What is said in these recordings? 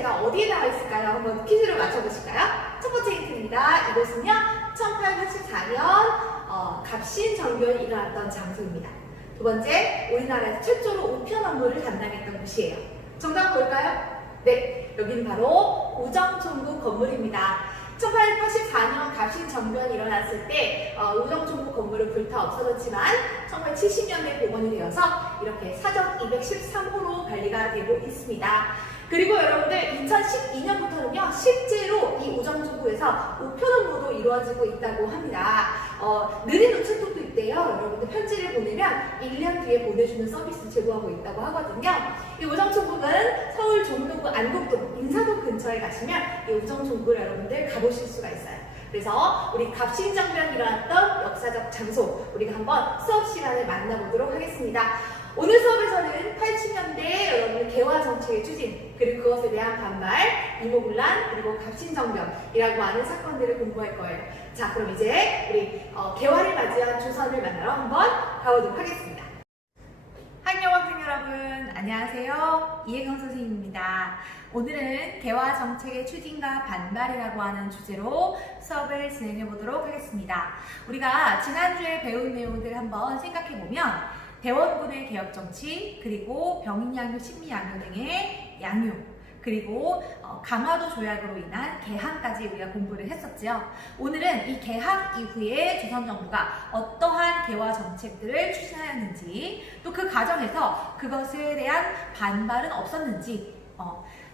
제가 어디에 나와 있을까요? 한번 퀴즈를 맞춰보실까요? 첫 번째 힌트입니다. 이곳은요, 1884년 갑신정변이 일어났던 장소입니다. 두 번째, 우리나라에서 최초로 우편 업무를 담당했던 곳이에요. 정답 뭘까요? 네, 여기는 바로 우정총국 건물입니다. 1884년 갑신정변이 일어났을 때 우정총국 건물은 불타 없어졌지만 1970년대 복원이 되어서 이렇게 사전 213호로 관리가 되고 있습니다. 그리고 여러분들 2012년부터는요 실제로 이 우정총국에서 우편 업무도 이루어지고 있다고 합니다. 느린 우체국도 있대요. 여러분들 편지를 보내면 1년 뒤에 보내주는 서비스 제공하고 있다고 하거든요. 이 우정총국은 서울 종로구 안국동, 인사동 근처에 가시면 이 우정총국을 여러분들 가보실 수가 있어요. 그래서 우리 갑신정변이 일어났던 역사적 장소 우리가 한번 수업 시간에 만나보도록 하겠습니다. 오늘 수업에서는 80년대 여러분의 개화 정책의 추진 그리고 그것에 대한 반발, 이모군란 그리고 갑신정변이라고 하는 사건들을 공부할 거예요. 자, 그럼 이제 우리 개화를 맞이한 조선을 만나러 한번 가보도록 하겠습니다. 한여고 학생 여러분, 안녕하세요. 이혜경 선생님입니다. 오늘은 개화 정책의 추진과 반발이라고 하는 주제로 수업을 진행해 보도록 하겠습니다. 우리가 지난주에 배운 내용들을 한번 생각해 보면 대원군의 개혁 정치, 그리고 병인 양요, 식민 양요 등의 양요, 그리고 강화도 조약으로 인한 개항까지 우리가 공부를 했었죠. 오늘은 이 개항 이후에 조선 정부가 어떠한 개화 정책들을 추진하였는지, 또 그 과정에서 그것에 대한 반발은 없었는지,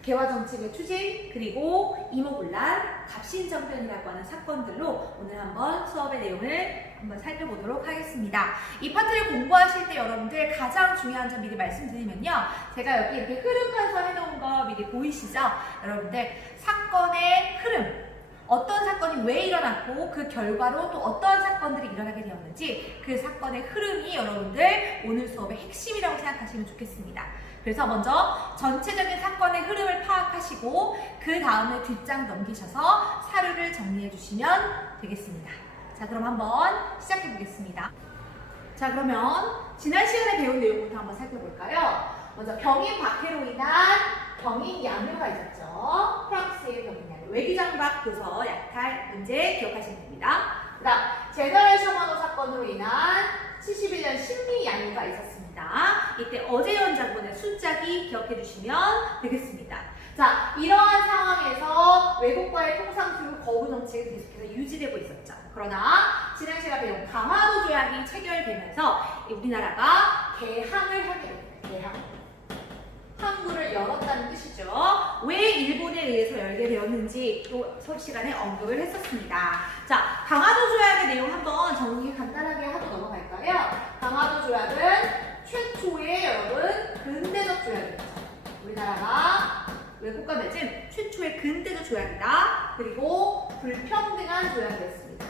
개화 정책의 추진, 그리고 이모군란, 갑신정변이라고 하는 사건들로 오늘 한번 수업의 내용을 한번 살펴보도록 하겠습니다. 이 파트를 공부하실 때 여러분들 가장 중요한 점 미리 말씀드리면요. 제가 여기 이렇게 흐름판서 해놓은 거 미리 보이시죠? 여러분들 사건의 흐름, 어떤 사건이 왜 일어났고 그 결과로 또 어떤 사건들이 일어나게 되었는지 그 사건의 흐름이 여러분들 오늘 수업의 핵심이라고 생각하시면 좋겠습니다. 그래서 먼저 전체적인 사건의 흐름을 파악하시고 그 다음에 뒷장 넘기셔서 사료를 정리해 주시면 되겠습니다. 자, 그럼 한번 시작해 보겠습니다. 자, 그러면 지난 시간에 배운 내용부터 한번 살펴볼까요? 먼저 병인 박해로 인한 병인 양요가 있었죠. 프랑스의 병인 양요. 외기장박 도서 약탈 문제 기억하시면 됩니다. 그 다음 제너레이션 원호 사건으로 인한 71년 식민 양요가 있었습니다. 이때 어제연 장군의 순짝이 기억해 주시면 되겠습니다. 자, 이러한 상황에서 외국과의 통상수교 거부 정책이 계속해서 유지되고 있었죠. 그러나 지난 시간에 배운 강화도 조약이 체결되면서 우리나라가 개항을 하게 됩니다. 개항. 항구를 열었다는 뜻이죠. 왜 일본에 의해서 열게 되었는지 또 수업 시간에 언급을 했었습니다. 자, 강화도 조약의 내용 한번 정리 간단하게 하고 넘어갈까요? 강화도 조약은 최초의 여러분 근대적 조약이죠. 우리나라가 외국과 맺은 최초의 근대적 조약이다. 그리고 불평등한 조약이었습니다.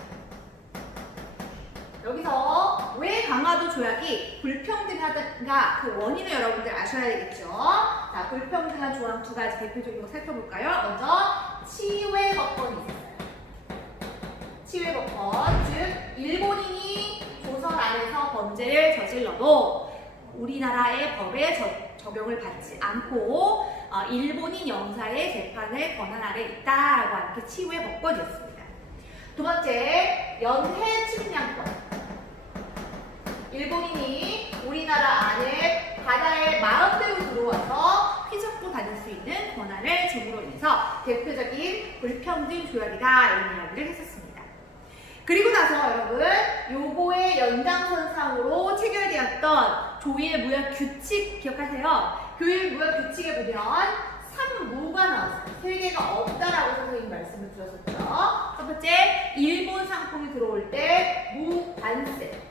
여기서 왜 강화도 조약이 불평등하다가 그 원인을 여러분들 아셔야 되겠죠. 자, 불평등한 조항 두 가지 대표적으로 살펴볼까요? 먼저 치외법권이 있었어요. 치외법권, 즉 일본인이 조선 안에서 범죄를 저질러도 우리나라의 법에 적용을 받지 않고 일본인 영사의 재판을 권한 아래 있다라고 하는 게 치외법권이었습니다. 두 번째, 연해 침략권. 일본인이 우리나라 안에 바다에 마음대로 들어와서 휘젓고 다닐 수 있는 권한을 줌으로 인해서 대표적인 불평등 조약이다 이런 이야기를 했었습니다. 그리고 나서 여러분 요거의 연장선상으로 체결되었던 조일 무역 규칙 기억하세요? 조일 무역 규칙에 보면 3무가 나왔어요. 3개가 없다라고 선생님이 말씀을 드렸었죠. 첫 번째, 일본 상품이 들어올 때 무관세.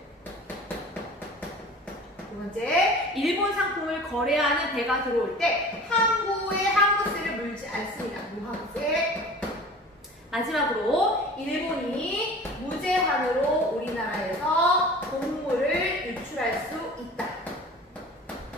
두 번째, 일본 상품을 거래하는 배가 들어올 때 항구에 항구세를 물지 않습니다. 무항세. 마지막으로 일본이 무제한으로 우리나라에서 곡물을 유출할 수 있다.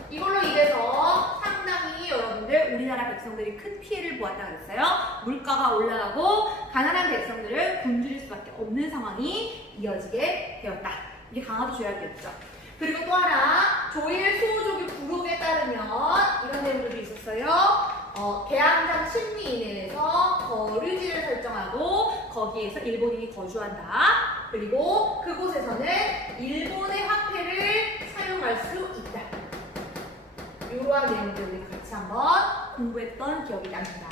이걸로 인해서 상당히 여러분들 우리나라 백성들이 큰 피해를 보았다 그랬어요. 물가가 올라가고 가난한 백성들을 굶주릴 수밖에 없는 상황이 이어지게 되었다. 이게 강화도 조약이었죠. 그리고 또 하나, 조일 수호족의 부록에 따르면 이런 내용들도 있었어요. 개항장 심리인에서 거류지를 설정하고 거기에서 일본인이 거주한다. 그리고 그곳에서는 일본의 화폐를 사용할 수 있다. 이러한 내용들 우리 같이 한번 공부했던 기억이 납니다.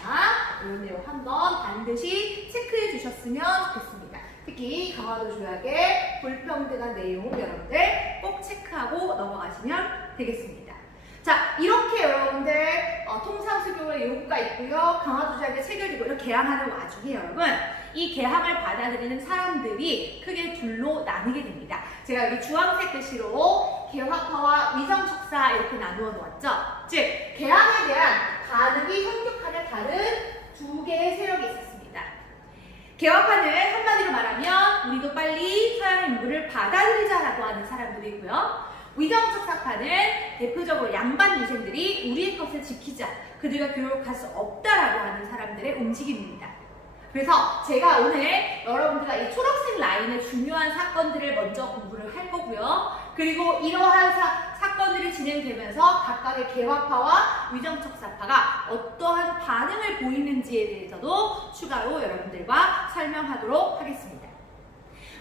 이런 내용 한번 반드시 체크해 주셨으면 좋겠습니다. 특히 강화도 조약의 불평등한 내용 여러분들 꼭 체크하고 넘어가시면 되겠습니다. 자, 이렇게 여러분들 통상수교의 요구가 있고요. 강화도 조약의 체결되고 이렇게 개항하는 와중에 여러분 이 개항을 받아들이는 사람들이 크게 둘로 나뉘게 됩니다. 제가 여기 주황색 글씨로 개화파와 위정축사 이렇게 나누어 놓았죠. 즉 개항에 대한 반응이 현격하게 다른 두 개의 세력이 있었습니다. 개화파는 한마디로 말하면 우리도 빨리 서양 인구를 받아들이자라고 하는 사람들이고요. 위정축사파는 대표적으로 양반 유생들이 우리의 것을 지키자, 그들과 교역할 수 없다라고 하는 사람들의 움직임입니다. 그래서 제가 오늘 여러분들과 이 초록색 라인의 중요한 사건들을 먼저 공부를 할 거고요. 그리고 이러한 사건들이 진행되면서 각각의 개화파와 위정축사파가 어떠한 반응을 보이는지에 대해서도 추가로 여러분들과 설명하도록 하겠습니다.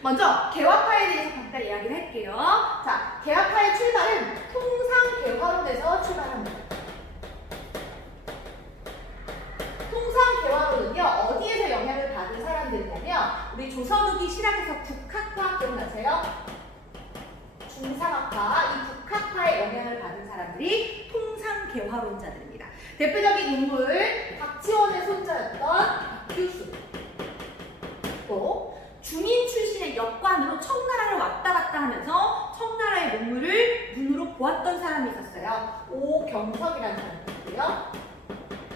먼저 개화파에 대해서 잠깐 이야기를 할게요. 자, 개화파의 출발은 통상 개화론에서 출발합니다. 통상 개화론은요, 어디에서 영향을 받은 사람들이냐면 우리 조선 후기 실학에서 북학파 기억나세요? 중상학파, 이 북학파의 영향을 받은 사람들이 통상 개화론자들입니다. 대표적인 인물 박지원의 손자였던 박규수, 또 중인 출신의 역관으로 청나라를 왔다 갔다 하면서 청나라의 문물을 눈으로 보았던 사람이 있었어요. 오경석이라는 사람이고요.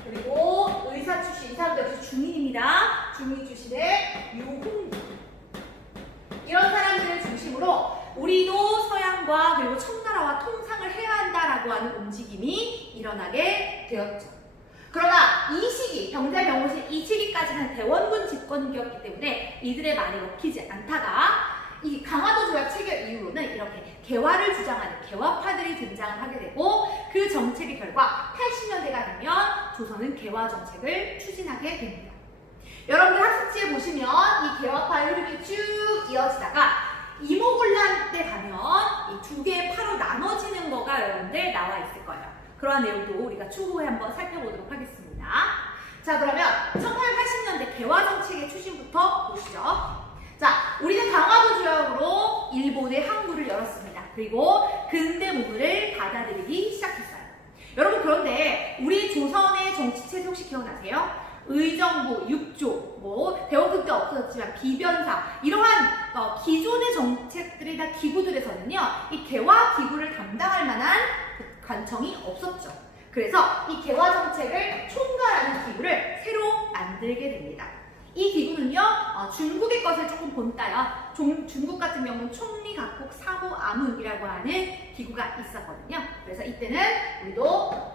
그리고 의사 출신, 이 사람도 역시 중인입니다. 중인 출신의 유홍기. 이런 사람들을 중심으로 우리도 서양과 그리고 청나라와 통상을 해야 한다라고 하는 움직임이 일어나게 되었죠. 그러나 이 시기, 병자병오실 이 시기까지는 대원군 집권기였기 때문에 이들의 말이 먹히지 않다가 이 강화도 조약 체결 이후로는 이렇게 개화를 주장하는 개화파들이 등장을 하게 되고 그 정책의 결과 80년대가 되면 조선은 개화 정책을 추진하게 됩니다. 여러분들 학습지에 보시면 이 개화파의 흐름이 쭉 이어지다가 이모군란 때 가면 이 두 개의 파로 나눠지는 거가 여러분들 나와 있을 거예요. 그러한 내용도 우리가 추후에 한번 살펴보도록 하겠습니다. 자, 그러면 1880년대 개화 정책의 추진부터 보시죠. 자, 우리는 강화도 조약으로 일본의 항구를 열었습니다. 그리고 근대 문물을 받아들이기 시작했어요. 여러분, 그런데 우리 조선의 정치체제 혹시 기억나세요? 의정부, 육조, 대원군 때 없어졌지만 비변사, 이러한 기존의 정책들이나 기구들에서는요, 이 개화 기구를 담당할 만한 관청이 없었죠. 그래서 이 개화 정책을 총괄하는 기구를 새로 만들게 됩니다. 이 기구는요, 중국의 것을 조금 본따요. 중국 같은 경우는 총리각국 사무아문이라고 하는 기구가 있었거든요. 그래서 이때는 우리도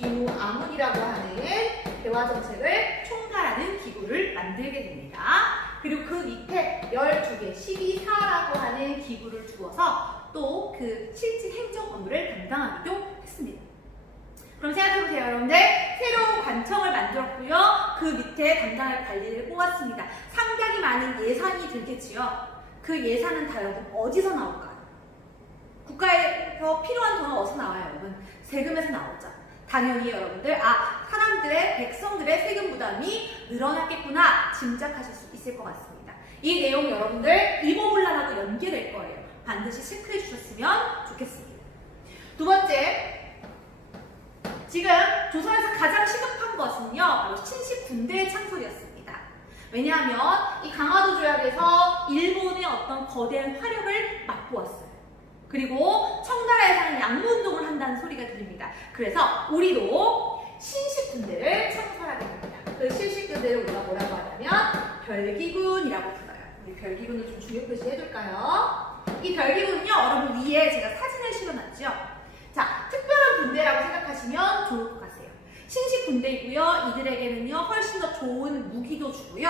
통미기무아문이라고 하는 개화 정책을 총괄하는 기구를 만들게 됩니다. 그리고 그 밑에 12개, 12사라고 하는 기구를 두어서 또 그 실질 행정 업무를 담당하기도 했습니다. 그럼 생각해보세요, 여러분들. 새로운 관청을 만들었고요. 그 밑에 담당할 관리를 뽑았습니다. 상당히 많은 예산이 들겠지요. 그 예산은 다 여러분 어디서 나올까요? 국가에서 필요한 돈은 어디서 나와요, 여러분? 세금에서 나오죠. 당연히 여러분들, 사람들의, 백성들의 세금 부담이 늘어났겠구나 짐작하실 수 있을 것 같습니다. 이 내용 여러분들 이모군란하고 연계될 거예요. 반드시 체크해 주셨으면 좋겠습니다. 두 번째, 지금 조선에서 가장 시급한 것은요, 바로 신식 군대의 창설이었습니다. 왜냐하면 이 강화도 조약에서 일본의 어떤 거대한 화력을 맛보았어요. 그리고 청나라에서는 양무운동을 한다는 소리가 들립니다. 그래서 우리도 신식 군대를 창설하게 됩니다. 그 신식 군대를 우리가 뭐라고 하냐면 별기군이라고 불러요. 우리 별기군을 좀 중요 표시해둘까요? 이 별기군은요, 여러분 위에 제가 사진을 실어놨죠. 자, 특별한 군대라고 생각하시면 좋을 것 같아요. 신식 군대이고요. 이들에게는요, 훨씬 더 좋은 무기도 주고요.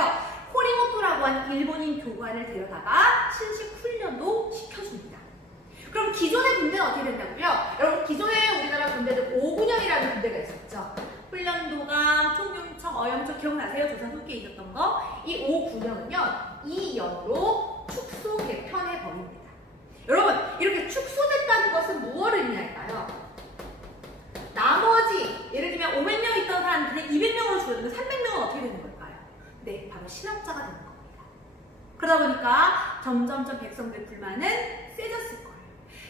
호리모토라고 하는 일본인 교관을 데려다가 신식 훈련도 시켜줍니다. 그럼 기존의 군대는 어떻게 된다고요? 여러분, 기존의 우리나라 반대가 있었죠. 훈련도감, 통용청, 어영청 기억나세요? 조선 후기에 있었던 거. 이 5, 9년은요. 이 영으로 축소 개편해 버립니다. 여러분, 이렇게 축소됐다는 것은 무엇을 의미할까요? 나머지 예를 들면 500명 있던 사람들이 200명으로 줄어들면 300명은 어떻게 되는 걸까요? 네, 바로 신학자가 되는 겁니다. 그러다 보니까 점점점 백성들의 불만은 세졌을 거예요.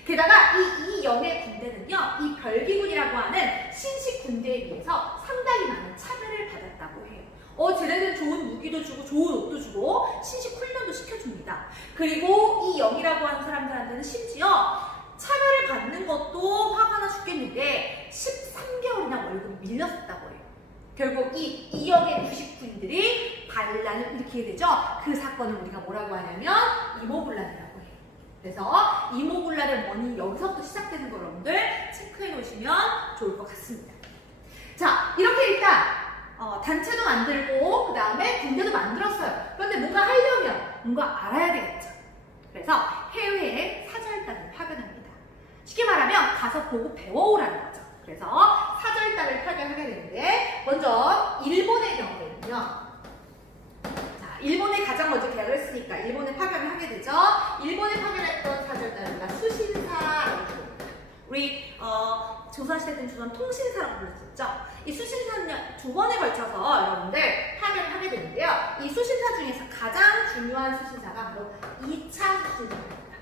게다가 이 영의 군대는요, 이 별기군이라고 하는 신식 군대에 비해서 상당히 많은 차별을 받았다고 해요. 쟤네들 좋은 무기도 주고 좋은 옷도 주고 신식 훈련도 시켜줍니다. 그리고 이 영이라고 하는 사람들한테는 심지어 차별을 받는 것도 화가 나 죽겠는데 13개월이나 월급이 밀렸었다고 해요. 결국 이 영의 부식군들이 반란을 일으키게 되죠. 그 사건을 우리가 뭐라고 하냐면 이모군란이라고 해요. 그래서 이모군란의 원인이 여기서부터 시작되는 걸 여러분들 체크해 놓으시면 좋을 것 같습니다. 자, 이렇게 일단 단체도 만들고 그 다음에 군대도 만들었어요. 그런데 뭔가 하려면 뭔가 알아야 되겠죠. 그래서 해외에 사절단을 파견합니다. 쉽게 말하면 가서 보고 배워오라는 거죠. 그래서 사절단을 파견하게 되는데 먼저 일본의 경우에는요. 자, 일본에 가장 먼저 계약을 했으니까 일본에 파견을 하게 되죠. 일본에 파견했던 사절단은 수신사라고 부릅니다. 우리 조선시대 때는 조선 통신사라고 불렀었죠. 이 수신사는 두 번에 걸쳐서 여러분들 파견을 하게 되는데요. 이 수신사 중에서 가장 중요한 수신사가 바로 2차 수신사입니다.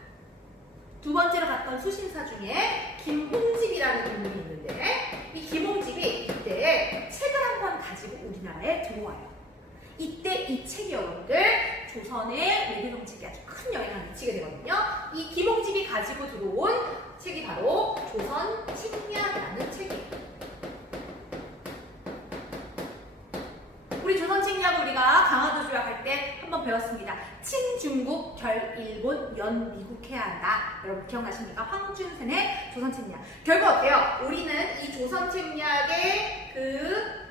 두 번째로 갔던 수신사 중에 김홍집이라는 인물이 있는데 이 김홍집이 이때 책을 한 권 가지고 우리나라에 들어와요. 이때 이 책이 여러분들 조선의 외교 정책에 아주 큰 영향을 미치게 되거든요. 이 김홍집이 가지고 들어온 책이 바로 조선 책략이라는 책이에요. 우리 조선 책략을 우리가 강화도 조약할 때 한번 배웠습니다. 친중국, 결일본, 연미국 해야 한다. 여러분 기억나십니까? 황준센의 조선 책략. 결국 어때요? 우리는 이 조선 책략의 그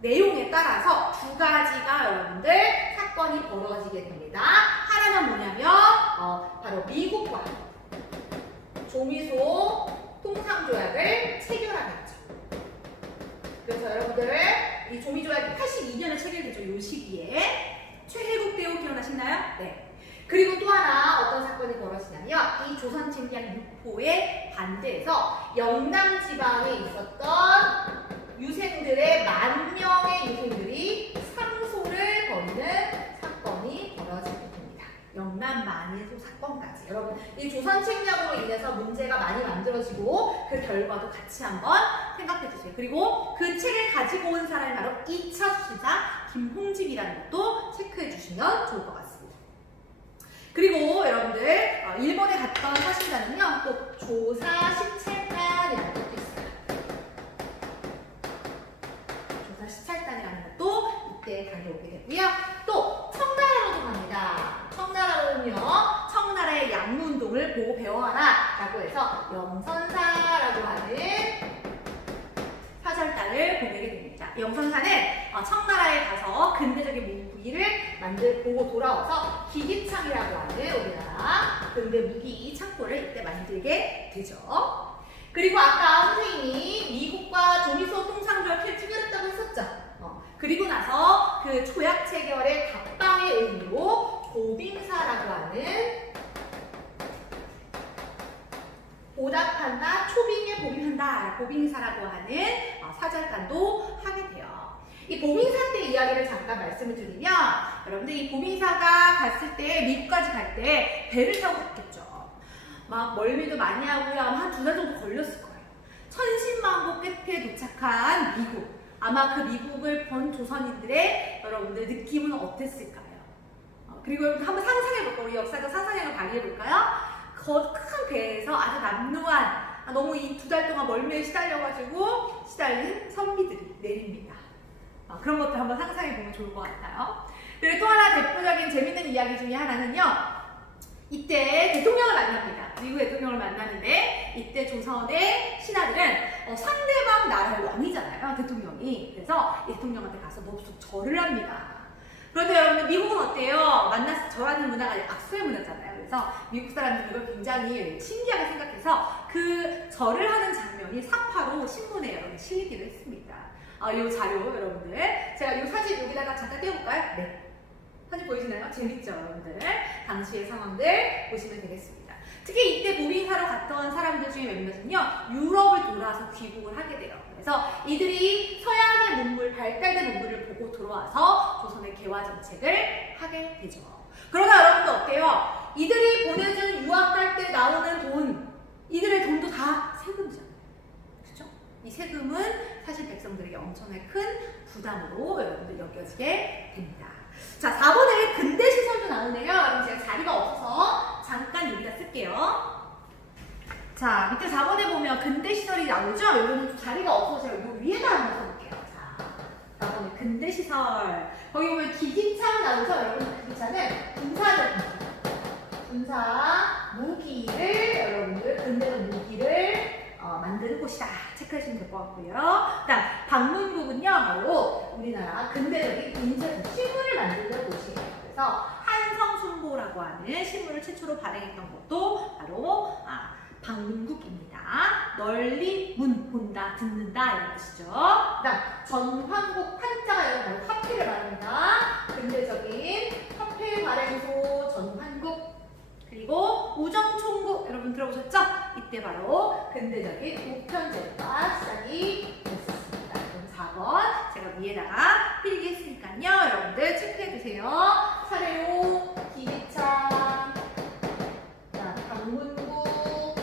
내용에 따라서 두 가지가 여러분들 사건이 벌어지게 됩니다. 하나는 뭐냐면 바로 미국과 조미소 통상조약을 체결하겠죠. 그래서 여러분들 이 조미조약이 82년에 체결되죠. 이 시기에 최혜국 대우 기억나시나요? 네. 그리고 또 하나 어떤 사건이 벌어지냐면 이 조선 책략 6호에 반대해서 영남 지방에 있었던 유생들의 10,000명의 유생들이 상소를 벌이는 사건이 벌어지게 됩니다. 영남 만해소 사건까지. 여러분, 이 조선 책략으로 인해서 문제가 많이 만들어지고 그 결과도 같이 한번 생각해 주세요. 그리고 그 책을 가지고 온 사람이 바로 2차 수신사 김홍집이라는 것도 체크해 주시면 좋을 것 같습니다. 그리고 여러분들 일본에 갔던 사신자는요, 또 조사시찰단이라는 것도 있어요. 조사시찰단이라는 것도 이때 다녀오게 되고요. 또 청나라로도 갑니다. 청나라로는요, 청나라의 양문동을 보고 배워와라 라고 해서 영선사라고 하는 사절단을 보내게 됩니다. 영선사는 청나라에 가서 근대적인 무기를 보고 돌아와서 기기창이라고 하는 우리나라 근대 무기 창고를 이때 만들게 되죠. 그리고 아까 선생님이 미국과 조미소 통상조약을 체결했다고 했었죠. 그리고 나서 그 조약 체결의 답방의 의미로 보빙사라고 하는 보답한다, 초빙에 보빙한다, 보빙사라고 하는 사절단도 하게 돼요. 이 보빙사 때 이야기를 잠깐 말씀을 드리면 여러분들 이 보빙사가 갔을 때 미국까지 갈 때 배를 타고 갔겠죠. 막 멀미도 많이 하고요. 한 2달 정도 걸렸을 거예요. 천신만고 끝에 도착한 미국. 아마 그 미국을 본 조선인들의 여러분들 느낌은 어땠을까요? 그리고 여러분 한번 상상해볼까요? 우리 역사적 상상력을 발휘해볼까요? 큰 배에서 아주 남루한 너무 이 2달 동안 멀미에 시달려가지고 시달린 선비들이 내립니다. 그런 것도 한번 상상해보면 좋을 것 같아요. 그리고 또 하나 대표적인 재밌는 이야기 중에 하나는요. 이때 대통령을 만납니다. 미국 대통령을 만나는데 이때 조선의 신하들은 상대방 나라의 왕이잖아요. 대통령이. 그래서 이 대통령한테 가서 넙죽 절을 합니다. 그런데 여러분들 미국은 어때요? 만나서 절하는 문화가 악수의 문화잖아요. 그래서 미국 사람들은 이걸 굉장히 신기하게 생각해서 그 절을 하는 장면이 사파로 신문에 여러분 실리기도 했습니다. 이 자료 여러분들 제가 이 사진 여기다가 잠깐 띄워볼까요? 네. 사진 보이시나요? 재밌죠 여러분들? 당시의 상황들 보시면 되겠습니다. 특히 이때 무빙하러 갔던 사람들 중에 몇몇은요 유럽을 돌아서 귀국을 하게 돼요. 그래서 이들이 서양의 문물, 발달된 문물을 보고 들어와서 조선의 개화 정책을 하게 되죠. 그러나 여러분들 어때요? 이들이 보내준 유학 갈 때 나오는 돈, 이들의 돈도 다 세금이잖아요. 그렇죠? 이 세금은 사실 백성들에게 엄청나게 큰 부담으로 여러분들 여겨지게 됩니다. 자, 4번에 근대 시설도 나오네요. 여러분 제가 자리가 없어서 잠깐 여기다 쓸게요. 자, 밑에 4번에 보면 근대 시설이 나오죠? 여기는 좀 자리가 없어서 제가 요 위에다 한번 써볼게요. 자, 4번에 근대 시설. 거기 보면 기기차 나오죠? 여러분 기기차는 군사적입니다. 군사 무기를 여러분들 근대적 무기를 만드는 곳이다. 체크하시면 될 것 같고요. 그다음 방문국은요 바로 우리나라 근대적인 인쇄 신문을 만드는 곳이에요. 그래서 한성순보라고 하는 신문을 최초로 발행했던 곳도 바로 방문국입니다. 널리 문 본다, 듣는다 이런 뜻이죠. 그다음 전환국 판자가 여러분 바로 화폐를 말합니다. 근대적인 화폐 발행소 전환국. 그리고 우정총국 여러분 들어보셨죠? 이때 바로 근대적인 우편제도가 시작이 됐었습니다. 그럼 4번 제가 위에다가 필기했으니까요. 여러분들 체크해주세요. 차례로 기기차, 방문국,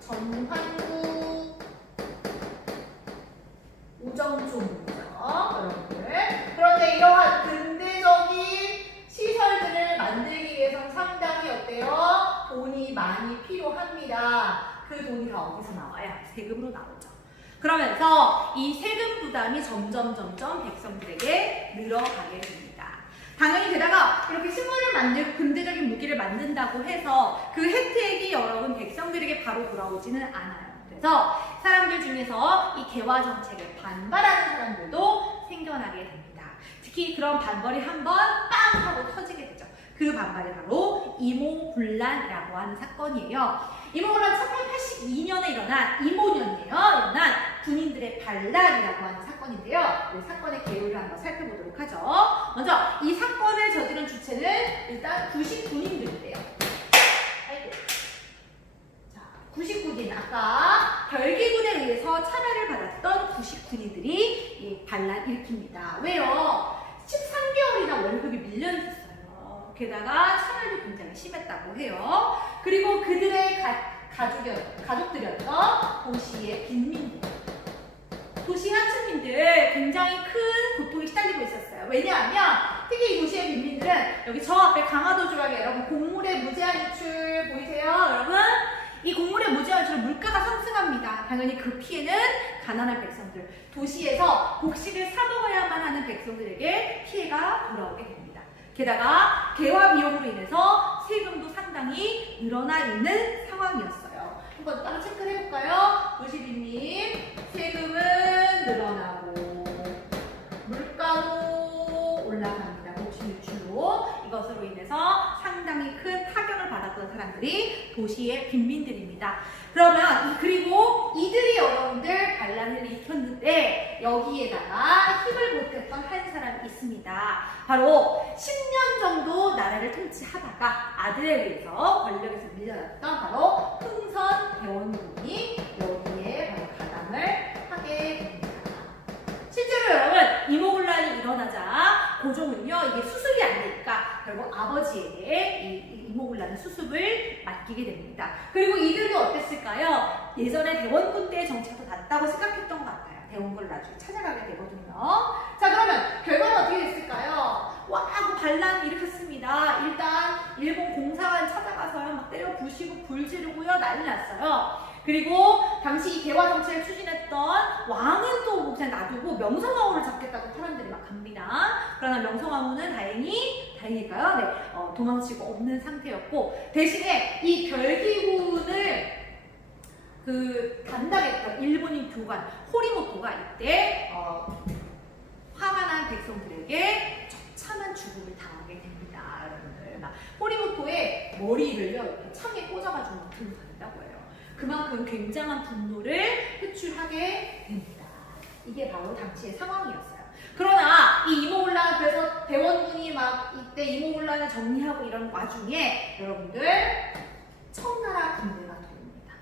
전환국, 우정총국이죠. 여러분들. 그런데 이러한 근대적인 시설들을 만들기 위해서는 상당히 어때요? 돈이 많이 필요합니다. 그 돈이 다 어디서 나와요? 세금으로 나오죠. 그러면서 이 세금 부담이 점점 백성들에게 늘어가게 됩니다. 당연히 게다가 이렇게 신문을 만들고 근대적인 무기를 만든다고 해서 그 혜택이 여러분 백성들에게 바로 돌아오지는 않아요. 그래서 사람들 중에서 이 개화 정책에 반발하는 사람들도 생겨나게 됩니다. 특히 그런 반발이 한번 빵 하고 터지게 되죠. 그 반발이 바로 이모군란이라고 하는 사건이에요. 이모군란 1882년에 일어난 이모년이에요. 일어난 군인들의 반란이라고 하는 사건인데요. 이 사건의 개요를 한번 살펴보도록 하죠. 먼저 이 사건을 저지른 주체는 일단 99인들인데요. 아이고. 자, 99인 아까 별기군에 의해서 차별을 받았던 99인들이 이 반란 일으킵니다. 왜요? 13개월이나 월급이 밀려있었어요. 게다가 차별도 굉장히 심했다고 해요. 그리고 그들의 가족들이었던 도시의 빈민들, 도시 하층민들 굉장히 큰 고통에 시달리고 있었어요. 왜냐하면 특히 이 도시의 빈민들은 여기 저 앞에 강화도 조약에 여러분 곡물의 무제한 유출 보이세요? 여러분? 이 곡물의 무제한 유출은 물가가 상승합니다. 당연히 그 피해는 가난한 백성들, 도시에서 곡식을 사 먹어야만 하는 백성들에게 피해가 돌아오게 됩니다. 게다가 개화 비용으로 인해서 세금도 상당히 늘어나 있는 상황이었어요. 한번 따로 체크를 해볼까요? 도시빈민 세금은 늘어나고 물가도 올라갑니다. 곡식 유출로. 이것으로 인해서 상당히 큰 타격을 받았던 사람들이 도시의 빈민들입니다. 그러면 그리고 이들이 여러분들 반란을 일으켰는데 여기에다가 힘을 보탰던 한 사람이 있습니다. 바로 10년 정도 나라를 통치하다가 아들에 의해서 권력에서 밀려났던 바로 흥선 대원군이 여기에 바로 가담을 하게 됩니다. 실제로 여러분 이모군란이 일어나자 고종은요 이게 수습이 안 되니까 결국 아버지에게 이 이모군란의 수습을 맡기게 됩니다. 그리고 이들도 어땠을까요? 예전에 대원군 때의 정책도 낫다고 생각했던 것 같아요. 대원군을 나중에 찾아가게 되거든요. 자, 그러면 결과는 어떻게 됐을까요? 와, 그 반란 일으켰습니다. 일단 일본 공사관 찾아가서요 막 때려 부시고 불 지르고요 난리 났어요. 그리고 당시 이 개화 정책을 추진했던 왕은 또 그냥 놔두고 명성황후를 잡겠다고 사람들이 막 갑니다. 그러나 명성황후는 다행일까요? 네, 도망치고 없는 상태였고 대신에 이 별기군을 담당했던 일본인 교관 호리모토가 이때 화가 난 백성들에게 처참한 죽음을 당하게 됩니다. 여러분들, 호리모토의 머리를요 이렇게 창에 꽂아 터져가지고 들고 다닌다고 해요. 그만큼 굉장한 분노를 표출하게 됩니다. 이게 바로 당시의 상황이었어요. 그러나 이 이모군란, 그래서 대원군이 막 이때 이모군란을 정리하고 이런 와중에 여러분들 청나라 군대가 들어옵니다.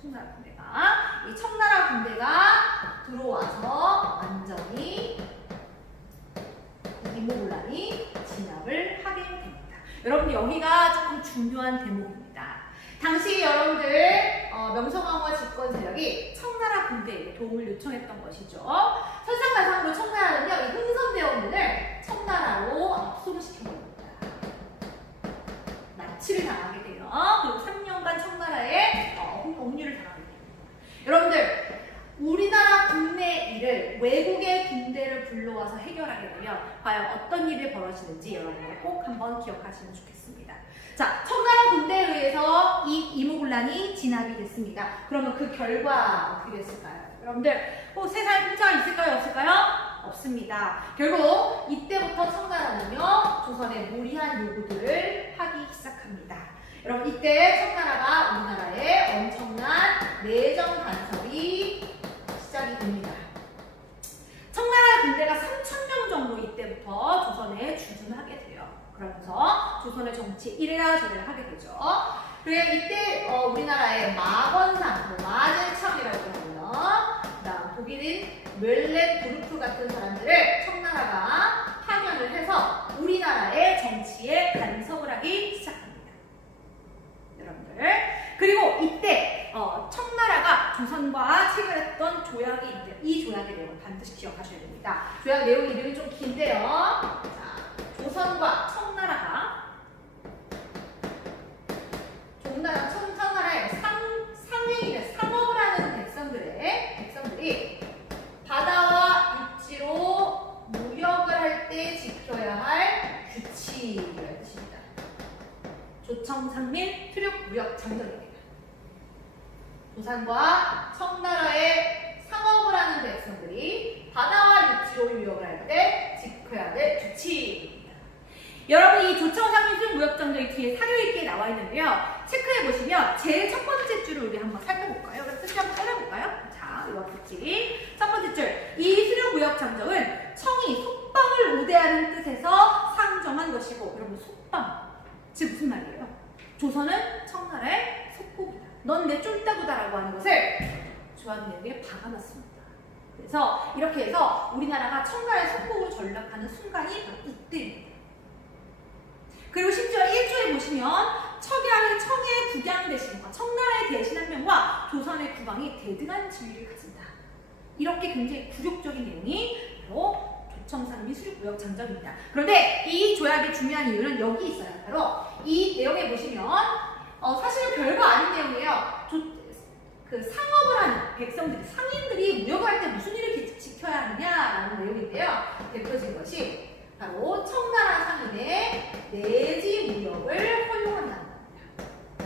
청나라 군대가, 이 청나라 군대가 들어와서 완전히 이모군란이 진압을 하게 됩니다. 여러분들 여기가 조금 중요한 대목입니다. 당시 여러분들 명성황후와 집권 세력이 청나라 군대에게 도움을 요청했던 것이죠. 설상가상으로 청나라는요, 이 흥선대원군을 청나라로 압송을 시켜버립니다. 납치를 당하게 돼요. 그리고 3년간 청나라에 억류를 당하게 됩니다. 여러분들 우리나라 국내 일을 외국의 군대를 불러와서 해결하게 되면 과연 어떤 일이 벌어지는지 여러분들 꼭 한번 기억하시면 좋겠습니다. 자, 청나라 군대에 의해서 이 이모군란이 진압이 됐습니다. 그러면 그 결과 어떻게 됐을까요? 여러분들 세상에 공짜가 있을까요? 없을까요? 없습니다. 결국 이때부터 청나라는요, 조선의 무리한 요구들을 하기 시작합니다. 여러분 이때 청나라가 우리나라에 엄청난 내정 간섭이 시작이 됩니다. 청나라 군대가 3,000명 정도 이때부터 조선에 주둔하게 돼요. 그러면서 조선의 정치 이래라 저래라 하게 되죠. 그래 이때 우리나라의 마건상, 마젠참이라고 하고요. 그다음 독일인 멜렌부르크 같은 사람들을 청나라가 파견을 해서 우리나라의 정치에 간섭을 하기 시작합니다. 여러분들. 그리고 이때 청나라가 조선과 체결했던 조약이 있는데 이 조약의 내용을 반드시 기억하셔야 됩니다. 조약 내용 이름이 좀 긴데요. 자, 조선과 청나라가 청나라의 상행이래 상업을 하는 백성들이 바다와 육지로 무역을 할 때 지켜야 할 규칙이라는 뜻입니다. 조청상민 수륙무역장정입니다. 조선과 청나라의 상업을 하는 백성들이 바다와 육지로 무역을 할 때 지켜야 될 규칙입니다. 여러분 이 조청상민 수륙무역장정이 뒤에 사료 있게 나와 있는데요. 체크해 보시면 제일 첫 번째 줄을 우리 한번 살펴볼까요? 그럼 뜻을 한번 꺼내볼까요? 자, 이거 규칙. 첫 번째 줄. 이 수륙무역장정은 청이 속방을 우대하는 뜻에서 상정한 것이고, 여러분 속방. 즉 무슨 말이에요? 조선은 청나라의 속국이다. 넌 내 쫄따구다라고 하는 것을 조약 내용에 박아놨습니다. 그래서 이렇게 해서 우리나라가 청나라의 속국으로 전락하는 순간이 바로 이때입니다. 그리고 심지어 1조에 보시면 청의 국양 대신과 청나라의 대신 한 명과 조선의 국왕이 대등한 지위를 가진다. 이렇게 굉장히 굴욕적인 내용이 바로 조청상민 수륙무역장정입니다. 그런데 이 조약의 중요한 이유는 여기 있어요. 바로 이 내용에 보시면 사실은 별거 아닌 내용이에요. 그 상업을 하는 백성들이, 상인들이 무역을 할 때 무슨 일을 지켜야 하느냐라는 내용인데요. 대표적인 것이 바로 청나라 상인의 내지 무역을 허용한다는 겁니다.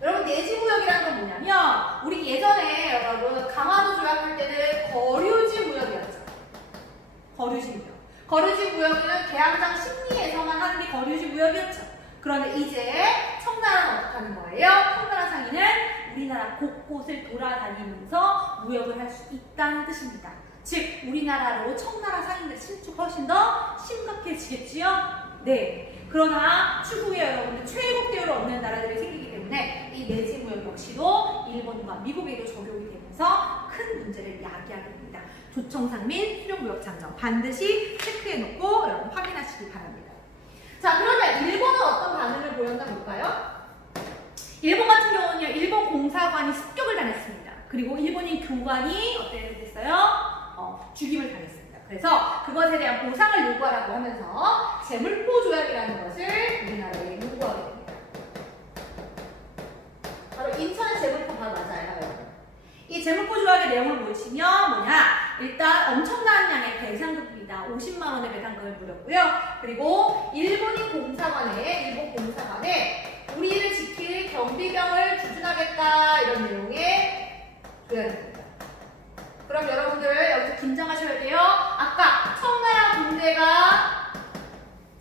여러분 내지 무역이라는 건 뭐냐면 우리 예전에 여러분 강화도 조약할 때는 거류지 무역이었죠. 거류지 무역. 거류지 무역은 계양장 심리에서만 하는 게 거류지 무역이었죠. 그런데 이제 청나라는 어떻게 하는 거예요? 청나라 상인은 우리나라 곳곳을 돌아다니면서 무역을 할 수 있다는 뜻입니다. 즉 우리나라로 청나라 상인들 침투 훨씬 더 심각해지겠지요? 네. 그러나 추후에 여러분들 최고 대우를 얻는 나라들이 생기기 때문에 이 내지 무역 역시도 일본과 미국에도 적용이 되면서 큰 문제를 야기하게 됩니다. 조청상민 수륙무역장정 반드시 체크해놓고 여러분 확인하시기 바랍니다. 자, 그러면 일본은 어떤 반응을 보였나 볼까요? 일본 같은 경우는요, 일본 공사관이 습격을 당했습니다. 그리고 일본인 교관이 어떻게 됐어요? 죽임을 당했습니다. 그래서 그것에 대한 보상을 요구하라고 하면서 제물포 조약이라는 것을 우리나라에 요구하게 됩니다. 바로 인천 제물포 바로 맞아요. 이 제물포 조약의 내용을 보시면 뭐냐? 일단 엄청난 양의 배상금입니다. 50만 원의 배상금을 물었고요. 그리고 일본 공사관에 우리를 지킬 경비병을 주둔하겠다 이런 내용의 조약입니다. 그럼 여러분들 여기서 긴장하셔야 돼요. 아까 청나라 군대가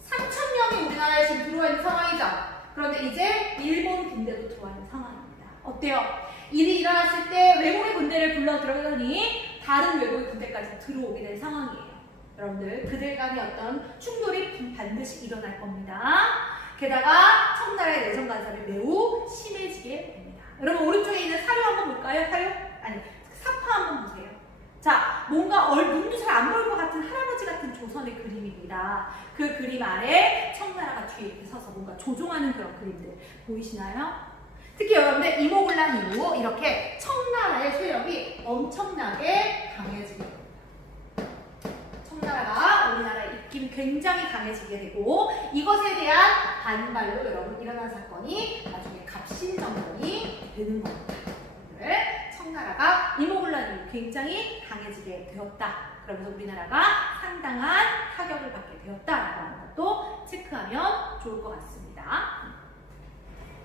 3,000명이 우리나라에 지금 들어와 있는 상황이죠. 그런데 이제 일본 군대도 들어와 있는 어때요? 일이 일어났을 때 외국의 군대를 불러 들어가더니 다른 외국의 군대까지 들어오게 될 상황이에요. 여러분들, 그들 간의 어떤 충돌이 반드시 일어날 겁니다. 게다가 청나라의 내정 간섭이 매우 심해지게 됩니다. 여러분, 오른쪽에 있는 사료 한번 볼까요? 사료? 아니, 사파 한번 보세요. 자, 뭔가 눈도 잘 안 보일 것 같은 할아버지 같은 조선의 그림입니다. 그 그림 아래 청나라가 뒤에 이렇게 서서 뭔가 조종하는 그런 그림들 보이시나요? 특히 여러분들 이모군란 이후 이렇게 청나라의 세력이 엄청나게 강해지게 됩니다. 청나라가 우리나라의 입김이 굉장히 강해지게 되고 이것에 대한 반발로 여러분 일어난 사건이 나중에 갑신정변이 되는 겁니다. 청나라가 이모군란 이후 굉장히 강해지게 되었다. 그러면서 우리나라가 상당한 타격을 받게 되었다라고 하는 것도 체크하면 좋을 것 같습니다.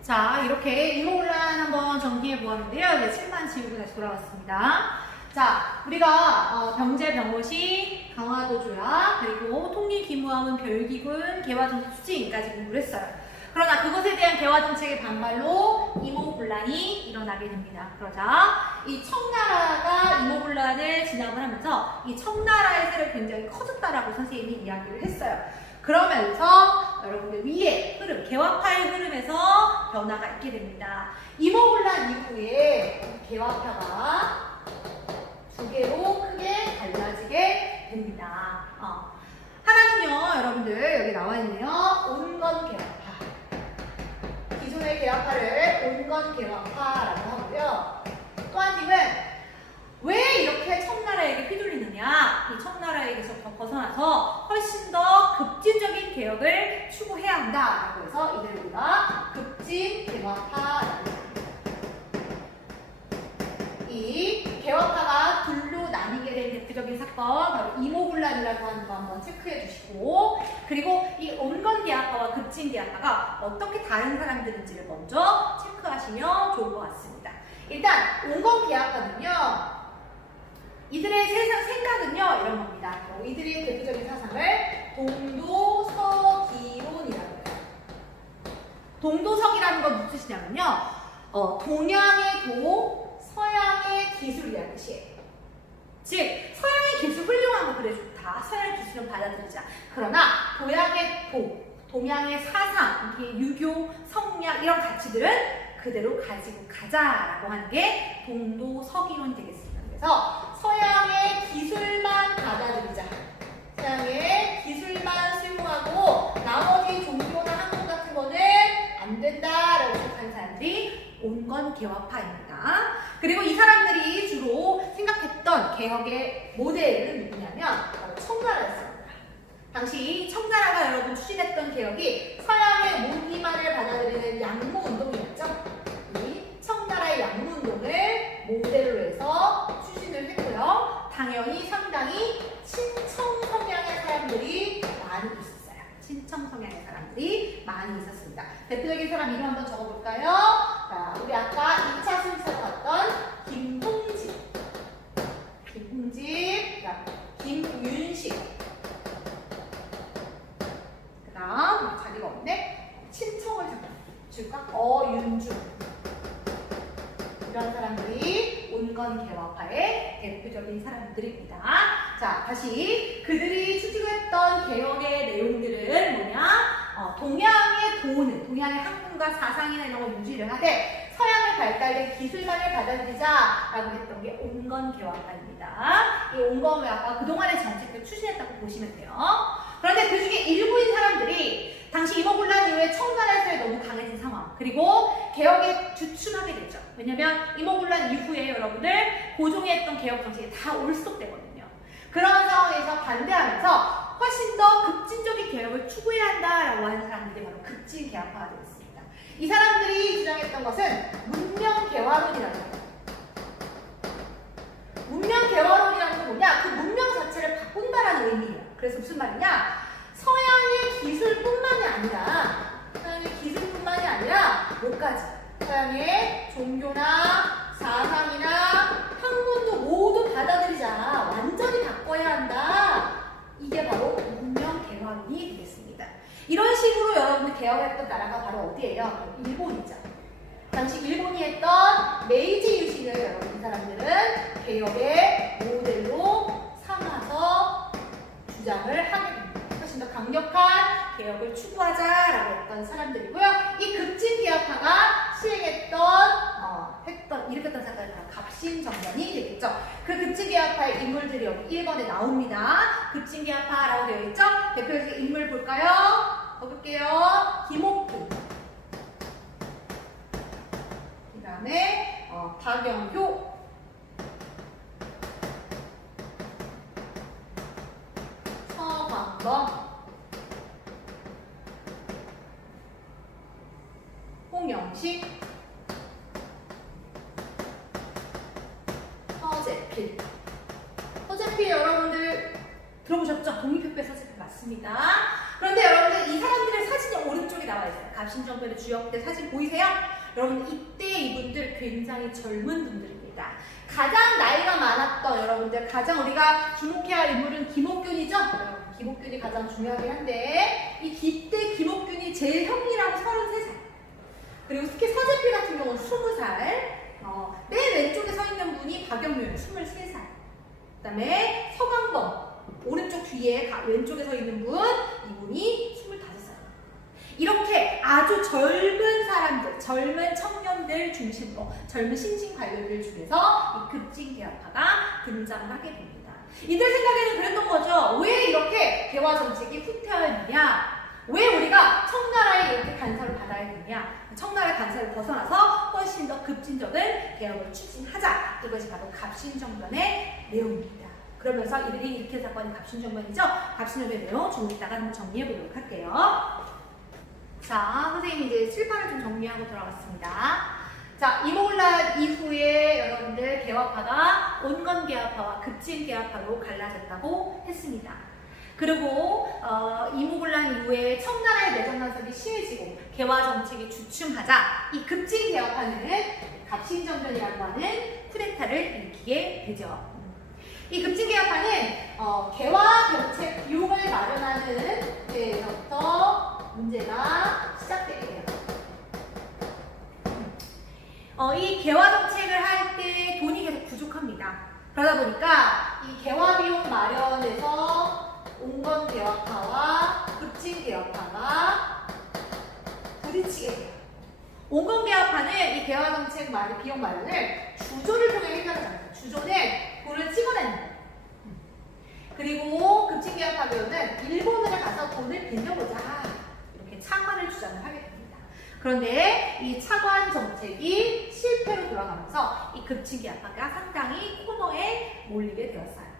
자, 이렇게 이모군란 한번 정리해 보았는데요. 이제 7만 지우고 다시 돌아왔습니다. 자, 우리가 병제 병호시, 강화도 조약, 그리고 통일 기무함은 별기군, 개화정책 추진까지 공부를 했어요. 그러나 그것에 대한 개화정책의 반발로 이모군란이 일어나게 됩니다. 그러자 이 청나라가 이모군란을 진압을 하면서 이 청나라의 세력이 굉장히 커졌다라고 선생님이 이야기를 했어요. 그러면서 여러분들 위에 흐름, 개화파의 흐름에서 변화가 있게 됩니다. 이모군란 이후에 개화파가 두 개로 크게 갈라지게 됩니다. 하나는요, 여러분들 여기 나와 있네요. 온건 개화파. 기존의 개화파를 온건 개화파라고 하고요. 또 한 팀은 왜 이렇게 청나라에게 휘둘리느냐? 이 청나라에게서 벗어나서 훨씬 더 급진적인 개혁을 추구해야 한다라고 해서 이들을 우리가 급진 개화파라고 합니다. 이 개화파가 둘로 나뉘게 된 대표적인 사건 바로 이모군란이라고 하는 거 한번 체크해 주시고, 그리고 이 온건 개화파와 급진 개화파가 어떻게 다른 사람들인지를 먼저 체크하시면 좋을 것 같습니다. 일단 온건 개화파는요, 이들의 생각은요 이런 겁니다. 이들의 대표적인 사상을 동도서기론이라고 해요. 동도석이라는 건 무슨 뜻이냐면요, 동양의 도, 서양의 기술이라는 뜻이에요. 즉 서양의 기술 훌륭한 거 그래 좋다. 서양의 기술은 받아들이자. 그러나 동양의 도, 동양의 사상, 유교, 성리학 이런 가치들은 그대로 가지고 가자라고 하는 게 동도서기론이 되겠습니다. 그래서 서양의 기술만 받아들이자. 서양의 기술만 수용하고 나머지 종교나 학문 같은 거는 안 된다라고 생각하는 사람들이 온건 개화파입니다. 그리고 이 사람들이 주로 생각했던 개혁의 모델은 누구냐면 바로 청나라였습니다. 당시 청나라가 여러분 추진했던 개혁이 서양의 무기만을 받아들이는 양무운동이었죠. 이 청나라의 양무운동을 모델로 해서 추진을 했고요. 당연히 상당히 친청 성향의 사람들이 많이 있었어요. 친청 성향의 사람들이 많이 있었습니다. 대표적인 사람 이름 한번 적어볼까요? 자, 우리 아까 2차 순서로 봤던 김홍집, 김윤식, 그 다음 자리가 없네. 친청을 줄까? 어윤주. 이런 사람들이 온건 개화파의 대표적인 사람들입니다. 자, 다시 그들이 추진했던 개혁의 내용들은 뭐냐? 동양의 도는, 동양의 학문과 사상이나 이런 걸 유지를 하되 서양의 발달된 기술만을 받아들이자라고 했던 게 온건 개화파입니다. 이 온건 개화파가 그동안의 정책을 추진했다고 보시면 돼요. 그런데 그 중에 일부인 사람들이 당시 이모군란 이후에 청나라에서 너무 강해진 상황, 그리고 개혁에 주춤하게 되죠. 왜냐면 이모군란 이후에 여러분들 고종이 했던 개혁 정책이 다 올스톱되거든요. 그런 상황에서 반대하면서 훨씬 더 급진적인 개혁을 추구해야 한다라고 하는 사람들이 바로 급진 개혁파가 되었습니다. 이 사람들이 주장했던 것은 문명 개화론이라는 거예요. 문명 개화론이라는 건 뭐냐? 그 문명 자체를 바꾼다라는 의미예요. 그래서 무슨 말이냐? 서양의 기술뿐만이 아니라 뭐까지? 서양의 종교나 사상이나 학문도 모두 받아들이자. 완전히 바꿔야 한다. 이게 바로 문명 개화론이 되겠습니다. 이런 식으로 여러분들 개혁했던 나라가 바로 어디예요? 일본이죠. 당시 일본이 했던 메이지 유신을 여러분 이 사람들은 개혁의 모델로 삼아서 주장을 하게 됩니다. 훨씬 더 강력한 개혁을 추구하자라고 했던 사람들이고요. 이 급진개혁파가 시행했던 일으켰던 사건이 바로 갑신정변이 되겠죠. 그 급진개혁파의 인물들이 여기 1번에 나옵니다. 급진개혁파라고 되어 있죠. 대표적인 인물 볼까요? 볼게요. 김옥균. 그 다음에 박영효. 서광범. 홍영식. 서재필. 서재필 여러분들 들어보셨죠? 독립협회 서재필 맞습니다. 그런데 여러분들 이 사람들의 사진이 오른쪽에 나와 있어요. 갑신정변의 주역들 사진 보이세요? 여러분 이때 이분들 굉장히 젊은 분들입니다. 가장 나이가 많았던 여러분들 가장 우리가 주목해야 할 인물은 김옥균이죠? 김옥균이 가장 중요하긴 한데 이때 김옥균이 제일 형이라고 33살. 그리고 특히 서재필 같은 경우는 20살. 맨 왼쪽에 서 있는 분이 박영묘 23살. 그 다음에 서광범 오른쪽 뒤에 왼쪽에 서 있는 분 이분이 25살. 이렇게 아주 젊은 사람들, 젊은 청년들 중심으로 젊은 신진관료들 중에서 이 급진개혁파가 등장을 하게 됩니다. 이들 생각에는 그랬던 거죠. 왜 이렇게 개화 정책이 후퇴하였느냐? 왜 우리가 청나라에 이렇게 간섭을 받아야 되느냐? 청나라의 간섭을 벗어나서 훨씬 더 급진적인 개혁을 추진하자. 이것이 바로 갑신정변의 내용입니다. 그러면서 이들이 일으킨 사건이 갑신정변이죠. 갑신정변의 내용 조금 이따가 한번 정리해 보도록 할게요. 자, 선생님이 이제 칠판을 좀 정리하고 들어갔습니다. 자, 이모군란 이후에 여러분들 개화파가 온건개화파와 급진개화파로 갈라졌다고 했습니다. 그리고 이모군란 이후에 청나라의 내정 간섭이 심해지고 개화 정책이 주춤하자 이 급진개혁파는 갑신정변이라고 하는 쿠데타를 일으키게 되죠. 이 급진개혁파는 개화 정책 비용을 마련하는 데서부터 문제가 시작되게 돼요. 이 개화 정책을 할 때 돈이 계속 부족합니다. 그러다 보니까 이 개화 비용 마련에서 온건개혁파와 급진개혁파가 부딪히게 돼요. 온건개혁파는 이 개화정책 비용 마련을 주조를 통해 해결을 합니다. 주조는 돈을 찍어내는 거예요. 그리고 급진개혁파는 일본을 가서 돈을 빌려보자 이렇게 차관을 주장을 하게 됩니다. 그런데 이 차관 정책이 실패로 돌아가면서 이 급진개혁파가 상당히 코너에 몰리게 되었어요.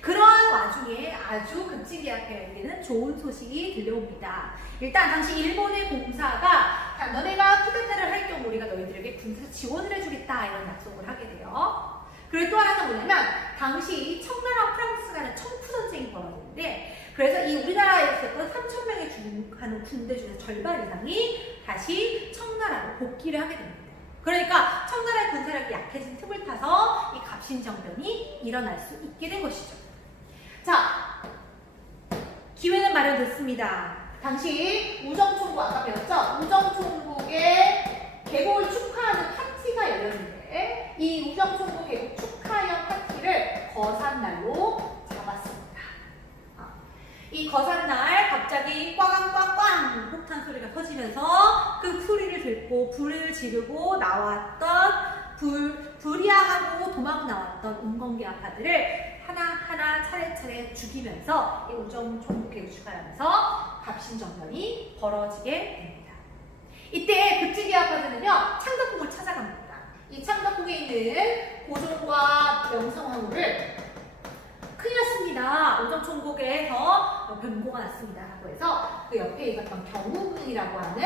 그런 와중에 아주 급진개혁파에게는 좋은 소식이 들려옵니다. 일단 당시 일본의 공사가 너네가 쿠데타를 할 경우 우리가 너희들에게 군사 지원을 해주겠다 이런 약속을 하게 돼요. 그리고 또 하나는 뭐냐면 당시 청나라와 프랑스 간의 청푸전쟁이 벌어졌는데 그래서 이 우리나라에 있었던 3,000명에 주둔하는 군대 중에서 절반 이상이 다시 청나라로 복귀를 하게 됩니다. 그러니까 청나라의 군사력이 약해진 틈을 타서 이 갑신정변이 일어날 수 있게 된 것이죠. 자, 기회는 마련됐습니다. 당시 우정총국 아까 배웠죠? 우정총국의 개국을 축하하는 파티가 열렸는데 이 우정총국 개국 축하형 파티를 거산날로 잡았습니다. 이 거산날 갑자기 꽝꽝꽝 폭탄 소리가 터지면서 그 소리를 듣고 불을 지르고 나왔던 불이야하고 도망 나왔던 온건개혁파들을 하나하나 차례차례 죽이면서 이 우정총국 개국 축하하면서 갑신정변이 벌어지게 됩니다. 이때 급진개혁파들은요 창덕궁을 찾아갑니다. 이 창덕궁에 있는 고종과 명성황후를 큰일 났습니다. 우정총국에서 변고가 났습니다. 라고 해서 그 옆에 있었던 경우군이라고 하는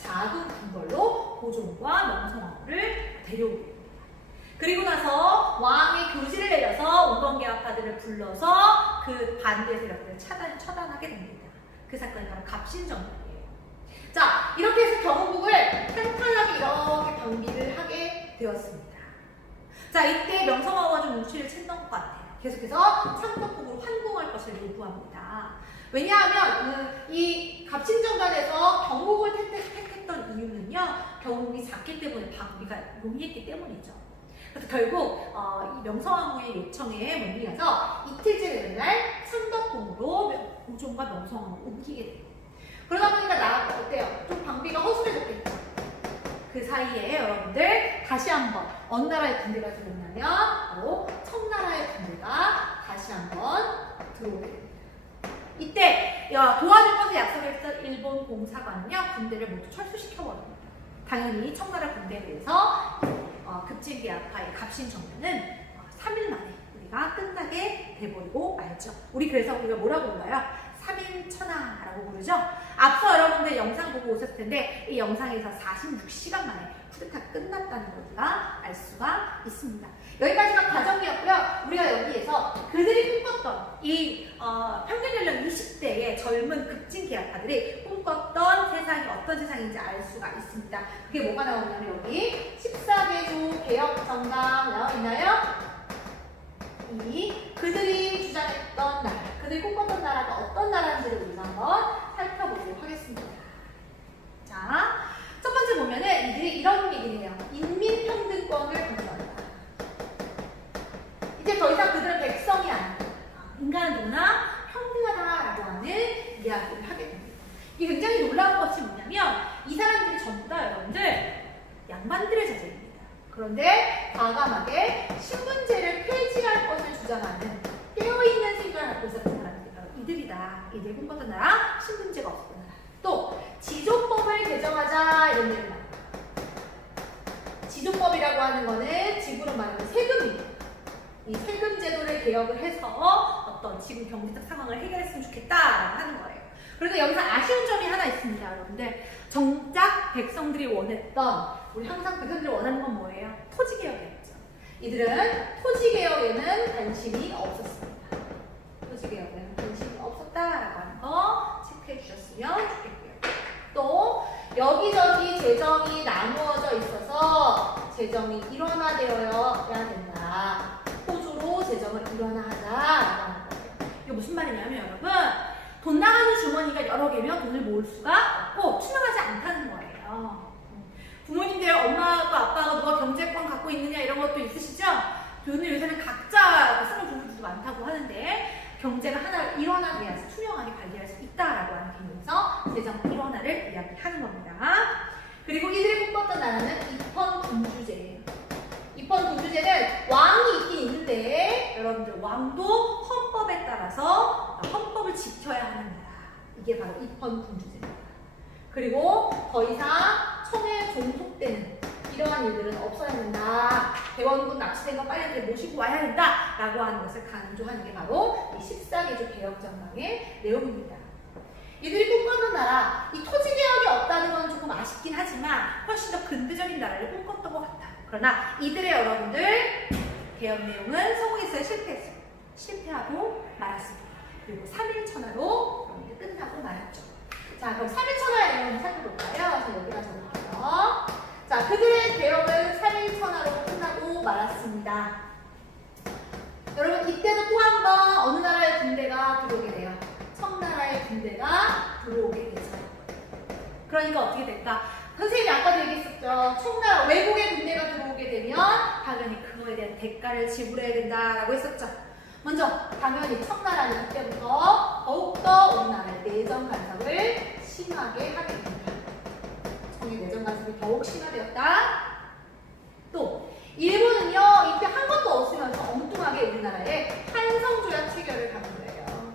작은 궁궐로 고종과 명성황후를 데려오게 됩니다. 그리고 나서 왕의 교지를 내려서 온건개혁파들을 불러서 그 반대 세력들을 처단하게 됩니다. 그 사건이 바로 갑신정변이에요. 자, 이렇게 해서 경우국을 탄탄하게 이렇게 방비를 하게 되었습니다. 자, 이때 명성황후가 좀 눈치를 챘던 것 같아요. 계속해서 창덕궁으로 환궁할 것을 요구합니다. 왜냐하면 이 갑신정변에서 경국을 택했던 했던 이유는요. 경험이 작기 때문에 방비가 용이했기 때문이죠. 그래서 결국 이 명성황후의 요청에 못 이어서 이틀째 되는 날 창덕궁으로 우종과 명성황후를 옮기게 돼요. 그러다 보니까 나 어때요? 좀 방비가 허술해졌겠죠. 그 사이에 여러분들 다시 한번 어느 나라의 군대가 들어오냐면 바로 청나라의 군대가 다시 한번 들어오게 됩니다. 이때 도와줄 것을 약속했던 일본 공사관은요 군대를 모두 철수시켜버립니다. 당연히 청나라 군대에 대해서 급진계약파의 갑신정변은 3일 만에 우리가 끝나게 돼버리고 말죠. 우리가 뭐라고 불러요? 3일천하라고 부르죠. 앞서 여러분들 영상 보고 오셨을 텐데 이 영상에서 46시간 만에 쿠데타가 끝났다는 걸 우리가 알 수가 있습니다. 여기까지가 과정이었고요. 우리가 여기에서 그들이 꿈꿨던 이 평균 연령 20대의 젊은 급진계약파들이 꿈꿨던 세상이 어떤 세상인지 알 수가 있습니다. 그게 뭐가 나오냐면 여기 14개조 개혁정당 나와 있나요? 그들이 주장했던 나라, 그들이 꿈꿨던 나라가 어떤 나라인지를 우리가 한번 살펴보도록 하겠습니다. 자, 첫 번째 보면은 이들이 이런 얘기를 해요. 인민평등권을 강조한다. 이제 더 이상 그들은 백성이 아니다. 인간은 누구나 평등하다라고 하는 이야기를 하게 됩니다. 이게 굉장히 놀라운 것이 뭐냐면 이 사람들이 전부 다 여러분들 양반들의 자제입니다. 그런데 과감하게 신분제를 폐지할 것을 주장하는 깨어있는 생각을 갖고 있었던 사람들이 바로 이들이다. 이들 꿈꿨던 나라, 신분제가 없었던 나라. 또 지조법을 개정하자 이런 얘기를 합니다. 지조법이라고 하는 거는 지구로 말하면 세금입니다. 이 세금 제도를 개혁을 해서 어떤 지금 경제적 상황을 해결했으면 좋겠다라고 하는 거예요. 그런데 여기서 아쉬운 점이 하나 있습니다, 여러분들. 정작 백성들이 원했던, 우리 항상 백성들이 원하는 건 뭐예요? 토지개혁이었죠. 이들은 토지개혁에는 관심이 없었습니다. 토지개혁에는 관심이 없었다라고 하는 거 체크해 주셨으면 좋겠고요. 또 여기저기 재정이 나누어져 있어서 재정이 일원화되어야 된다. 호주로 재정을 일원화하자라고 하는 거예요. 이게 무슨 말이냐면 여러분, 돈 나가는 주머니가 여러 개면 돈을 모을 수가 없고 투명하지 않다는 거예요. 부모님들 엄마하고 아빠가 누가 경제권 갖고 있느냐 이런 것도 있으시죠? 돈을 요새는 각자 쓰는 부분들도 많다고 하는데 경제가 하나 일원화돼야지 투명하게 관리할 수 있다라고 하는 개념에서 재정 일원화를 이야기하는 겁니다. 그리고 이들이 꿈꿨던 나라는 입헌군주제예요. 입헌군주제는 왕이 있긴 있는데 여러분들 왕도 헌법에 따라서 헌법을 지켜야 하는 나라. 이게 바로 입헌군주제입니다. 그리고 더 이상 청에 종속되는 이러한 일들은 없어야 된다. 대원군 납치된 거 빨리 모시고 와야 된다. 라고 하는 것을 강조하는 게 바로 이 14개조 개혁정당의 내용입니다. 이들이 꿈꿨던 나라, 이 토지개혁이 없다는 건 조금 아쉽긴 하지만 훨씬 더 근대적인 나라를 꿈꿨던 것 같아요. 그러나 이들의 여러분들 개혁 내용은 성공했어요? 실패했어요? 실패하고 말았습니다. 그리고 3일천하로 여러분들 끝나고 말았죠. 자, 그럼 3일천하의 내용을 살펴볼까요? 자, 여기다 적을게요. 자, 그들의 개혁은 3일천하로 끝나고 말았습니다. 여러분, 이때도 또 한 번 어느 나라의 군대가 들어오게 돼요? 청나라의 군대가 들어오게 되죠. 그러니까 어떻게 될까? 선생님이 아까도 얘기했었죠. 청나라 외국의 군대가 들어오게 되면 당연히 그거에 대한 대가를 지불해야 된다라고 했었죠. 먼저 당연히 청나라는 이때부터 더욱더 우리나라의 내정 간섭을 심하게 하게 됩니다. 청의 내정 간섭이 더욱 심화되었다. 또 일본은요 이때 한 것도 없으면서 엉뚱하게 우리나라에 한성조약 체결을 하는 거예요.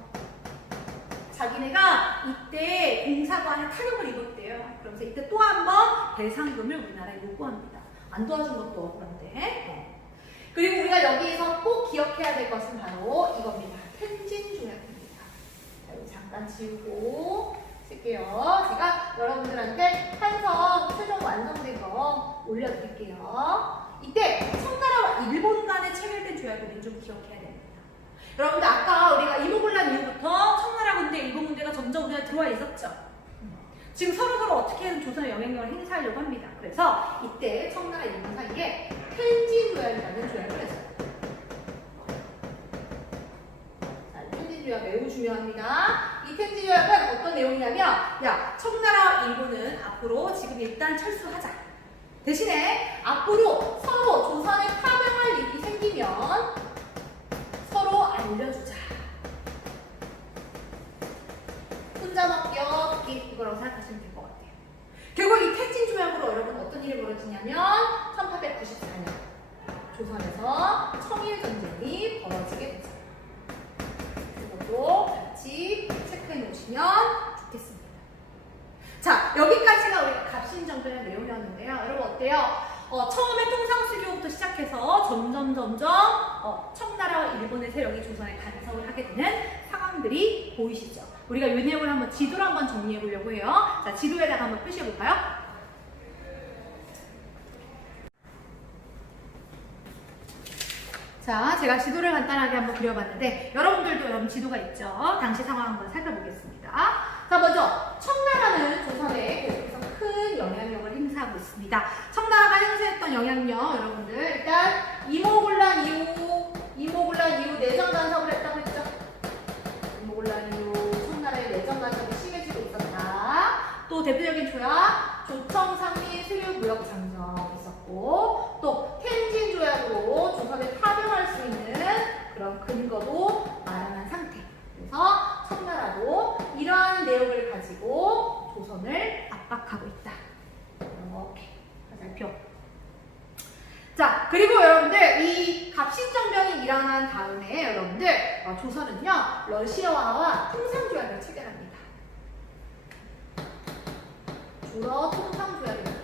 자기네가 이때 공사관에 타격을 입었대요. 그러면서 이때 또 한 번 배상금을 우리나라에 요구합니다. 안 도와준 것도 억울한데. 그리고 우리가 여기에서 꼭 기억해야 될 것은 바로 이겁니다. 텐진조약입니다. 여기 잠깐 지우고 쓸게요. 제가 여러분들한테 한성 최종 완성된 거 올려드릴게요. 이때 청나라와 일본 간에 체결된 조약을 좀 기억해야 됩니다. 여러분들 아까 우리가 이모군란 이후부터 청나라 군대, 일본 군대가 점점 우리나라에 들어와 있었죠. 지금 서로서로 어떻게든 조선의 영향력을 행사하려고 합니다. 그래서 이때 청나라 일본 사이에 텐진조약이라는 조약을 했어요. 자, 텐진조약 매우 중요합니다. 이 텐진 조약은 어떤 내용이냐면, 야, 청나라와 일본은 앞으로 지금 일단 철수하자. 대신에 앞으로 서로 조선에 파병할 일이 생기면 서로 알려주자. 혼자 먹기 없기, 이거라고 생각하시면 될 것 같아요. 결국 이 텐진 조약으로 여러분 어떤 일이 벌어지냐면 1894년 조선에서 청일 전쟁이 벌어지게 되죠. 이것도 같이 체크해 놓으시면 좋겠습니다. 자, 여기까지가 우리 갑신정변의 내용이었는데요. 여러분 어때요? 처음에 통상수교부터 시작해서 점점 청나라와 일본의 세력이 조선에 간섭을 하게 되는 상황들이 보이시죠? 우리가 이 내용을 한번 지도로 한번 정리해 보려고 해요. 자, 지도에다가 한번 표시해 볼까요? 자, 제가 지도를 간단하게 한번 그려봤는데 여러분들도 여러분 지도가 있죠? 당시 상황 한번 살펴보겠습니다. 자, 먼저 청나라는 조선에 계속해서 큰 영향력을 행사하고 있습니다. 청나라가 행사했던 영향력 여러분들 일단 이모군란 이후 내정 간섭을 했다고 했죠? 이모군란 이후 청나라의 내정 간섭이 심해지고 있었다. 또 대표적인 조약 조청 상리 수류무역 장정 있었고, 또 텐진 조약으로 조선에 파병할 수 있는 그런 근거도 마련한 상태. 그래서 청나라도 이러한 내용을 가지고 조선을 압박하고 있다. 이렇게 살펴. 자, 그리고 여러분들 이 갑신정변이 일어난 다음에 여러분들 조선은요 러시아와 통상조약을 체결합니다. 조러 통상조약입니다.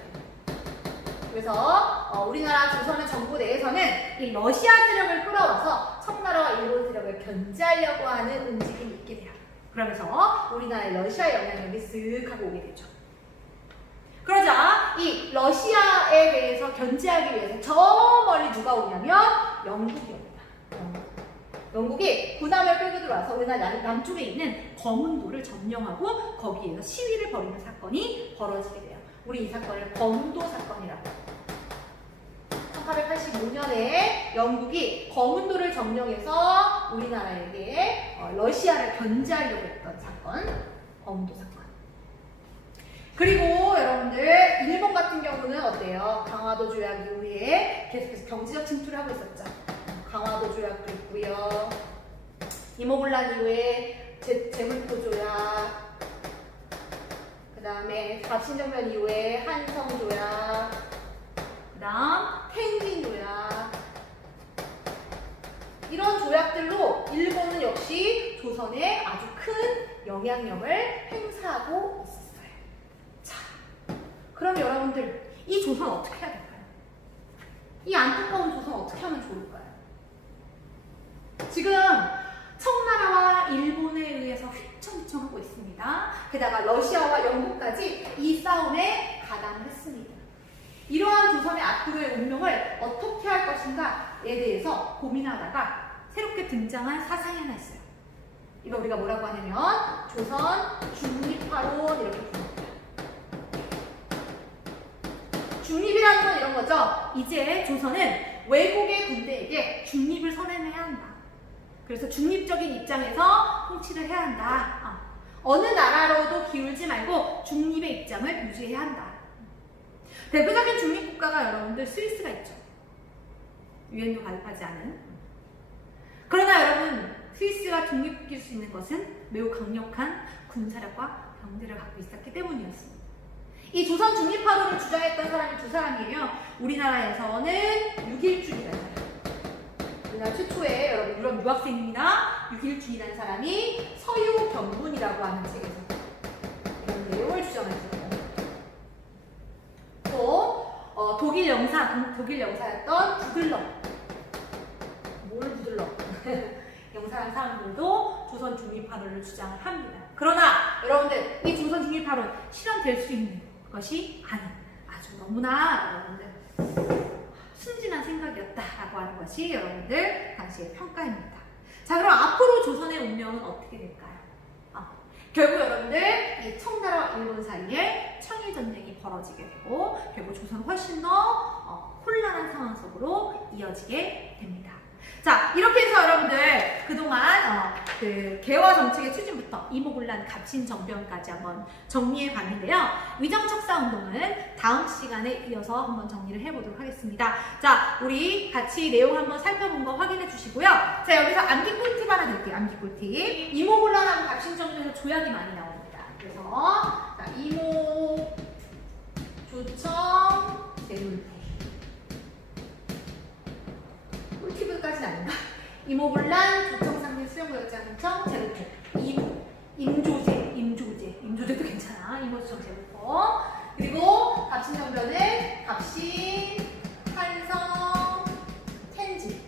그래서 우리나라 조선의 정부 내에서는 이 러시아 세력을 끌어와서 청나라와 일본 세력을 견제하려고 하는 움직임이 있게 돼요. 그러면서 우리나라의 러시아 영향력이 쓱 하고 오게 되죠. 그러자 이 러시아에 대해서 견제하기 위해서 저 멀리 누가 오냐면 영국이 옵니다. 영국이 군함을 끌고 들어와서 우리나라 남쪽에 있는 거문도를 점령하고 거기에서 시위를 벌이는 사건이 벌어지게 돼요. 우리 이 사건을 거문도 사건이라고 해요. 1885년에 영국이 거문도를 점령해서 우리나라에게 러시아를 견제하려고 했던 사건, 거문도 사건. 그리고 여러분들 일본 같은 경우는 어때요? 강화도 조약 이후에 계속해서 경제적 침투를 하고 있었죠. 강화도 조약도 있고요. 이모군란 이후에 제물포 조약, 그 다음에 갑신정변 이후에 한성 조약, 그 다음 텐진 조약, 이런 조약들로 일본은 역시 조선에 아주 큰 영향력을 행사하고 있었어요. 자, 그럼 여러분들 이 조선 어떻게 해야 될까요? 이 안타까운 조선 어떻게 하면 좋을까요? 지금 청나라와 일본에 의해서 휘청휘청하고 있습니다. 게다가 러시아와 영국까지 이 싸움에 가담을 했습니다. 이러한 조선의 앞으로의 운명을 어떻게 할 것인가에 대해서 고민하다가 새롭게 등장한 사상이 하나 있어요. 이거 우리가 뭐라고 하냐면 조선 중립화론 이렇게 부릅니다. 중립이라는 건 이런 거죠. 이제 조선은 외국의 군대에게 중립을 선언해야 한다. 그래서 중립적인 입장에서 통치를 해야 한다. 어느 나라로도 기울지 말고 중립의 입장을 유지해야 한다. 대표적인 중립국가가 여러분들 스위스가 있죠. 유엔도 가입하지 않은. 그러나 여러분 스위스가 중립일 수 있는 것은 매우 강력한 군사력과 병대를 갖고 있었기 때문이었습니다. 이 조선 중립화론을 주장했던 사람이 두 사람이에요. 우리나라에서는 6.1준이라는 사람. 우리나라 최초의 여러분 유럽 유학생입니다. 6.1준이라는 사람이 서유경문이라고 하는 책에서 이런 내용을 주장했어요. 또 독일 영사였던 부들러, 뭘 부들러 영사한 사람들도 조선 중립화론을 주장을 합니다. 그러나 여러분들 이 조선 중립화론 실현될 수 있는 것이 아닌 아주 너무나 여러분들 순진한 생각이었다라고 하는 것이 여러분들 당시의 평가입니다. 자, 그럼 앞으로 조선의 운명은 어떻게 될까요? 결국 여러분들 이 청나라와 일본 사이에 청일전쟁이 벌어지게 되고 결국 조선은 훨씬 더 혼란한 상황 속으로 이어지게 됩니다. 자, 이렇게 해서 여러분들 그동안 그 개화 정책의 추진부터 이모군란 갑신정변까지 한번 정리해 봤는데요. 위정척사 운동은 다음 시간에 이어서 한번 정리를 해보도록 하겠습니다. 자, 우리 같이 내용 한번 살펴본 거 확인해 주시고요. 자, 여기서 암기 꿀팁 하나 드릴게요. 암기 꿀팁. 이모군란하고 갑신정변에서 조약이 많이 나옵니다. 그래서 자, 이모, 조청, 제물패. 꿀팁까지는 아닌가? 이모군란, 조청상민, 수영구역장청, 제물패. 임조제도 괜찮아. 이모조청, 제물포. 그리고 갑신정변은 갑신, 한성, 텐지.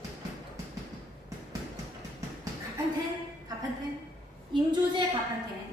가판텐. 임조제, 가판텐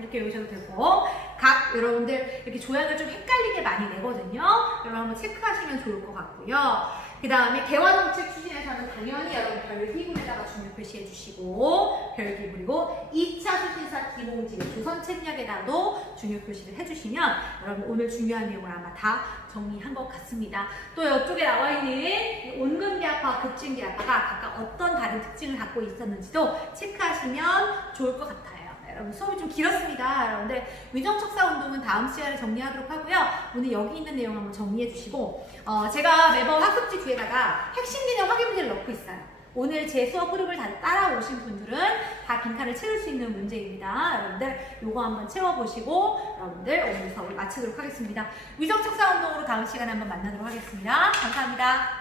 이렇게 외우셔도 되고, 각 여러분들 이렇게 조약을 좀 헷갈리게 많이 내거든요. 여러분 한번 체크하시면 좋을 것 같고요. 그 다음에 개화정책 추진에서는 당연히 여러분 별기문에다가 중요 표시해 주시고, 별기 그리고 2차 수신사 기본지의 조선 책략에다도 중요 표시를 해주시면 여러분 오늘 중요한 내용을 아마 다 정리한 것 같습니다. 또 이쪽에 나와 있는 온근계합과 급진계합화가 각각 어떤 다른 특징을 갖고 있었는지도 체크하시면 좋을 것 같아요. 여러분 수업이 좀 길었습니다. 여러분들 위정척사 운동은 다음 시간에 정리하도록 하고요. 오늘 여기 있는 내용 한번 정리해 주시고, 제가 매번 학습지 뒤에다가 핵심 개념 확인 문제를 넣고 있어요. 오늘 제 수업 흐름을 다 따라오신 분들은 다 빈칸을 채울 수 있는 문제입니다. 여러분들 요거 한번 채워보시고 여러분들 오늘 수업을 마치도록 하겠습니다. 위정척사 운동으로 다음 시간에 한번 만나도록 하겠습니다. 감사합니다.